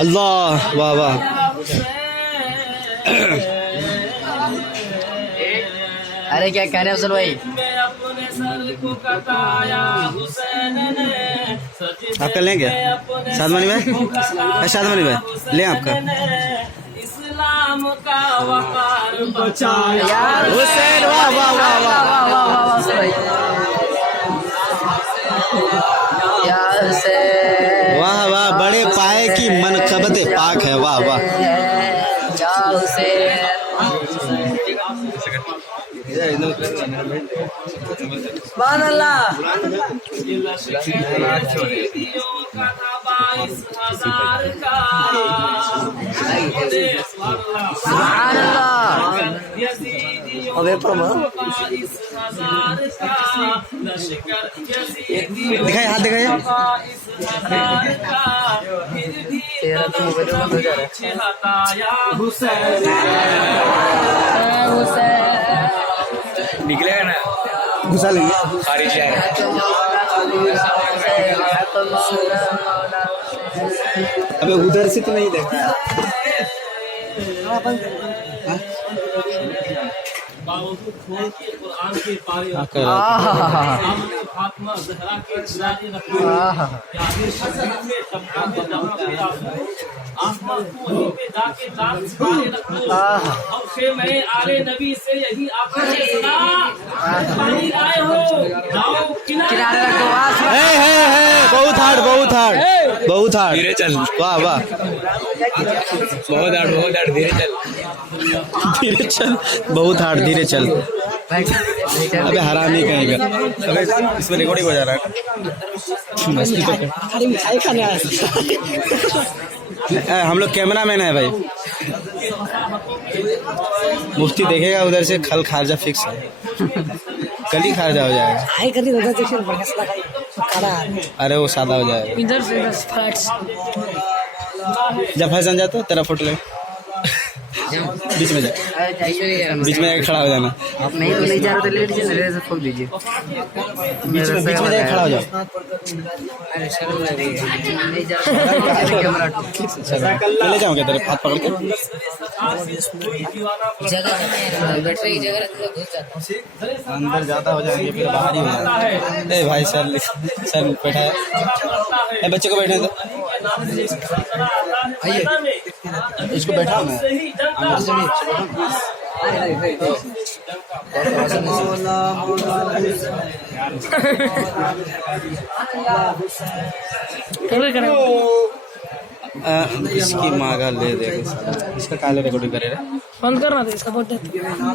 अल्लाह वाह वाह। अरे क्या कह रहे हैं अफजल भाई? आपका लेंगे शादमनी भाई? शादमनी भाई लें आपका। इस्लाम का वकार बचाया हुसैन, वाह वाह वाह वाह वाह वाह, बड़े पाए की मनकबत पाक है, वाह वाह। सुभान अल्लाह। सुभान अल्लाह। अबे दिखाइए, हाथ दिखाइए। तेरा तो मोबाइल बंद हो जा रहा है। निकलेगा ना, घुसा लेंगे। खारिज है। अबे उधर से तो नहीं देखा। फातिमा ज़हरा के जिलानी आसमान को वहीं पे जाके दाग छिपाए रखो। और ख़ेमे आले नबी से यही आपने सदा पानी आए हो, जाओ किनारे रखो। है बहुत हार्ड, बहुत हार्ड, बहुत हार्ड। धीरे चल, वाह वाह। बहुत हार्ड, धीरे चल, धीरे चल, बहुत हार्ड, धीरे चल। अबे हराम ही कहेगा। अबे इसमें रिकॉर्डिंग हो जा रहा है। हम लोग कैमरा मैन है भाई। मुफ्ती देखेगा उधर से, खल खारजा फिक्स है, कल ही खारजा हो जाएगा। अरे वो सादा हो जाएगा। जब फैशन जाता है तेरा फोटो ले, बीच में जा, बीच में खड़ा हो जाना। आप नहीं तो नहीं जा रहे तो ले लीजिए, मेरे से खोल दीजिए। बीच में जाके खड़ा हो जाओ। अरे शर्म लग रही है, नहीं जा रहा। ले जाऊंगा तेरे हाथ पकड़ के। जगह बैटरी की जगह अंदर ज्यादा हो जाएंगे फिर बाहर ही हो जाएंगे। ए भाई सर बैठा है, बच्चे को बैठने दो। आइए इसको बैठा मैं इसकी माँ का ले दे, इसका काले रिकॉर्डिंग करेगा। बंद करना था इसका बहुत